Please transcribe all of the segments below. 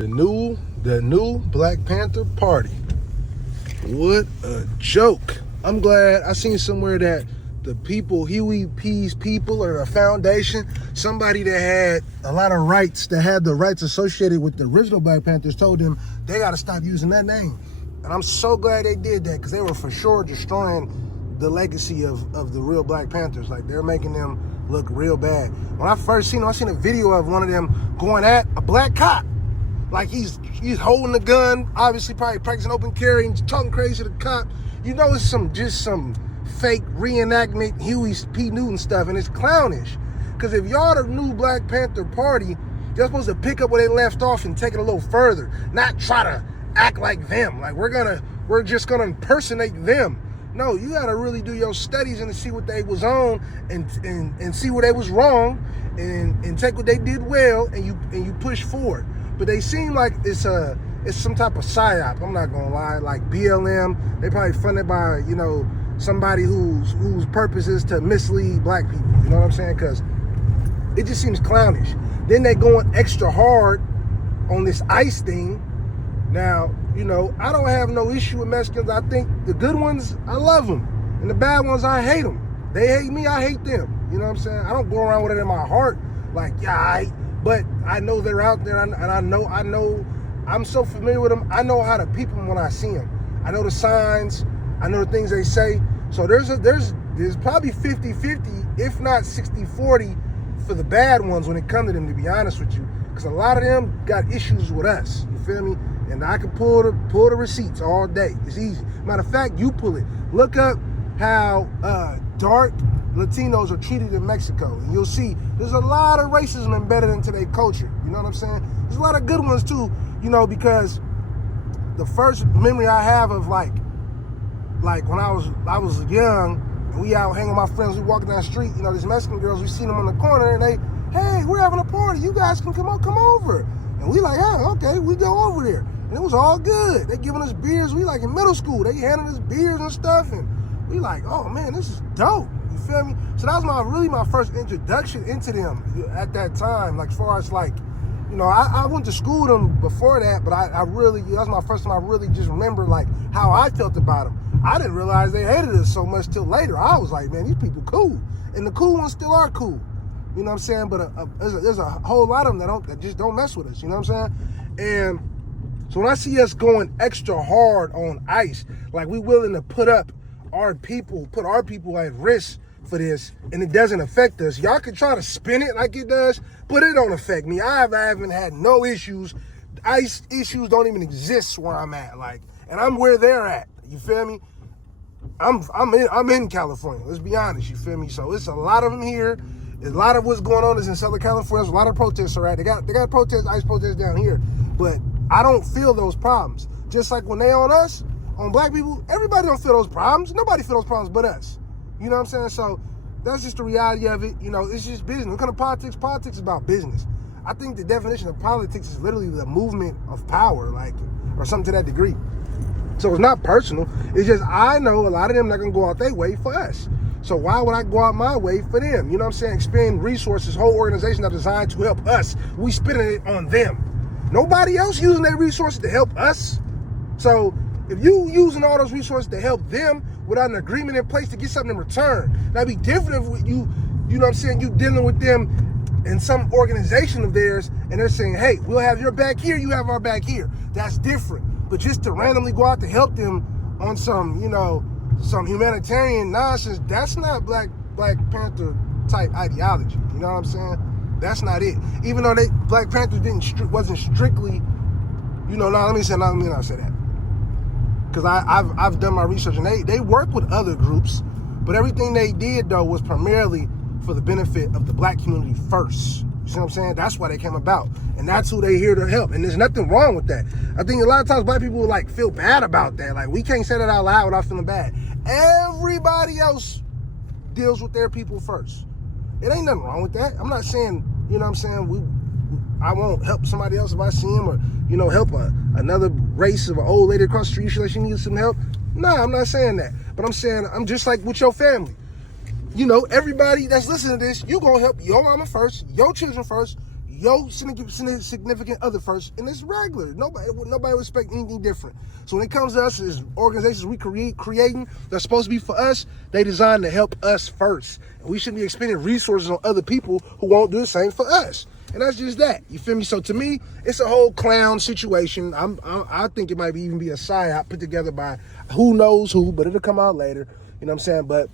The new Black Panther Party. What a joke. I'm glad I seen somewhere that the people, Huey P's people or a foundation, somebody that had a lot of rights, that had the rights associated with the original Black Panthers, told them they got to stop using that name. And I'm so glad they did that, because they were for sure destroying the legacy of the real Black Panthers. Like, they're making them look real bad. When I first seen them, I seen a video of one of them going at a black cop. Like, he's holding the gun, obviously probably practicing open carry, and talking crazy to the cop. You know, it's just some fake reenactment Huey P. Newton stuff, and it's clownish. Because if y'all the new Black Panther Party, you're supposed to pick up where they left off and take it a little further, not try to act like them. Like, we're just gonna impersonate them. No, you gotta really do your studies and see what they was on, and see where they was wrong, and take what they did well, and you push forward. But they seem like it's some type of psyop. I'm not gonna lie. Like BLM, they probably funded by, you know, somebody whose purpose is to mislead black people. You know what I'm saying? Because it just seems clownish. Then they going extra hard on this ICE thing. Now, you know, I don't have no issue with Mexicans. I think the good ones, I love them, and the bad ones, I hate them. They hate me, I hate them. You know what I'm saying? I don't go around with it in my heart, like, but I know they're out there, and I know, I'm so familiar with them. I know how to peep them when I see them. I know the signs, I know the things they say. So there's probably 50-50, if not 60-40, for the bad ones when it comes to them, to be honest with you. Because a lot of them got issues with us, you feel me? And I can pull the receipts all day. It's easy. Matter of fact, you pull it. Look up how dark Latinos are treated in Mexico, and you'll see there's a lot of racism embedded into their culture. You know what I'm saying? There's a lot of good ones too, you know, because the first memory I have of like when I was young, and we out hanging with my friends, we walking down the street, you know, these Mexican girls, we seen them on the corner, and they, hey, we're having a party, you guys can come over. And we like, oh, okay, we go over there. And it was all good. They giving us beers. We like in middle school. They handing us beers and stuff. And we like, oh man, this is dope. You feel me? So that was really my first introduction into them at that time. Like, as far as like, you know, I went to school with them before that, but I really, that was my first time I really just remember like how I felt about them. I didn't realize they hated us so much till later. I was like, man, these people cool. And the cool ones still are cool. You know what I'm saying? But there's a whole lot of them that just don't mess with us. You know what I'm saying? And so when I see us going extra hard on ICE, like we willing to put our people at risk for this, and it doesn't affect us. Y'all can try to spin it like it does, but it don't affect me. I haven't had no issues. ICE issues don't even exist where I'm at. Like, and I'm where they're at. You feel me? I'm in California. Let's be honest. You feel me? So it's a lot of them here. A lot of what's going on is in Southern California. There's a lot of protests are at. They got protests, ICE protests down here. But I don't feel those problems. Just like when they on us, on black people, everybody don't feel those problems. Nobody feel those problems but us. You know what I'm saying? So that's just the reality of it. You know, it's just business. When it comes to politics, politics is about business. I think the definition of politics is literally the movement of power, like, or something to that degree. So it's not personal. It's just I know a lot of them not gonna go out their way for us. So why would I go out my way for them? You know what I'm saying? Expend resources, whole organizations are designed to help us. We spending it on them. Nobody else using their resources to help us. So if you using all those resources to help them without an agreement in place to get something in return, that'd be different if you know what I'm saying, you dealing with them in some organization of theirs and they're saying, hey, we'll have your back here, you have our back here. That's different. But just to randomly go out to help them on some, you know, some humanitarian nonsense, that's not Black Panther type ideology. You know what I'm saying? That's not it. Even though Black Panthers wasn't strictly, you know, let me not say that. Because I've done my research, and they work with other groups, but everything they did though was primarily for the benefit of the black community first. You see what I'm saying? That's why they came about, and that's who they here to help. And there's nothing wrong with that. I think a lot of times black people like feel bad about that. Like, we can't say that out loud without feeling bad. Everybody else deals with their people first. It ain't nothing wrong with that. I'm not saying, you know what I'm saying, I won't help somebody else if I see him, or, you know, help another race of an old lady across the street. You feel like she needs some help? Nah, I'm not saying that. But I'm saying I'm just like with your family. You know, everybody that's listening to this, you gonna help your mama first, your children first, your significant other first, and it's regular. Nobody would expect anything different. So when it comes to us as organizations we creating that's supposed to be for us, they designed to help us first. And we shouldn't be expending resources on other people who won't do the same for us. And that's just that. You feel me? So to me, it's a whole clown situation. I think it might even be a psyop put together by who knows who, but it'll come out later. You know what I'm saying? But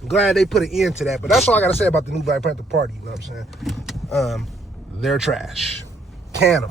I'm glad they put an end to that. But that's all I got to say about the new Black Panther Party. You know what I'm saying? They're trash. Can them.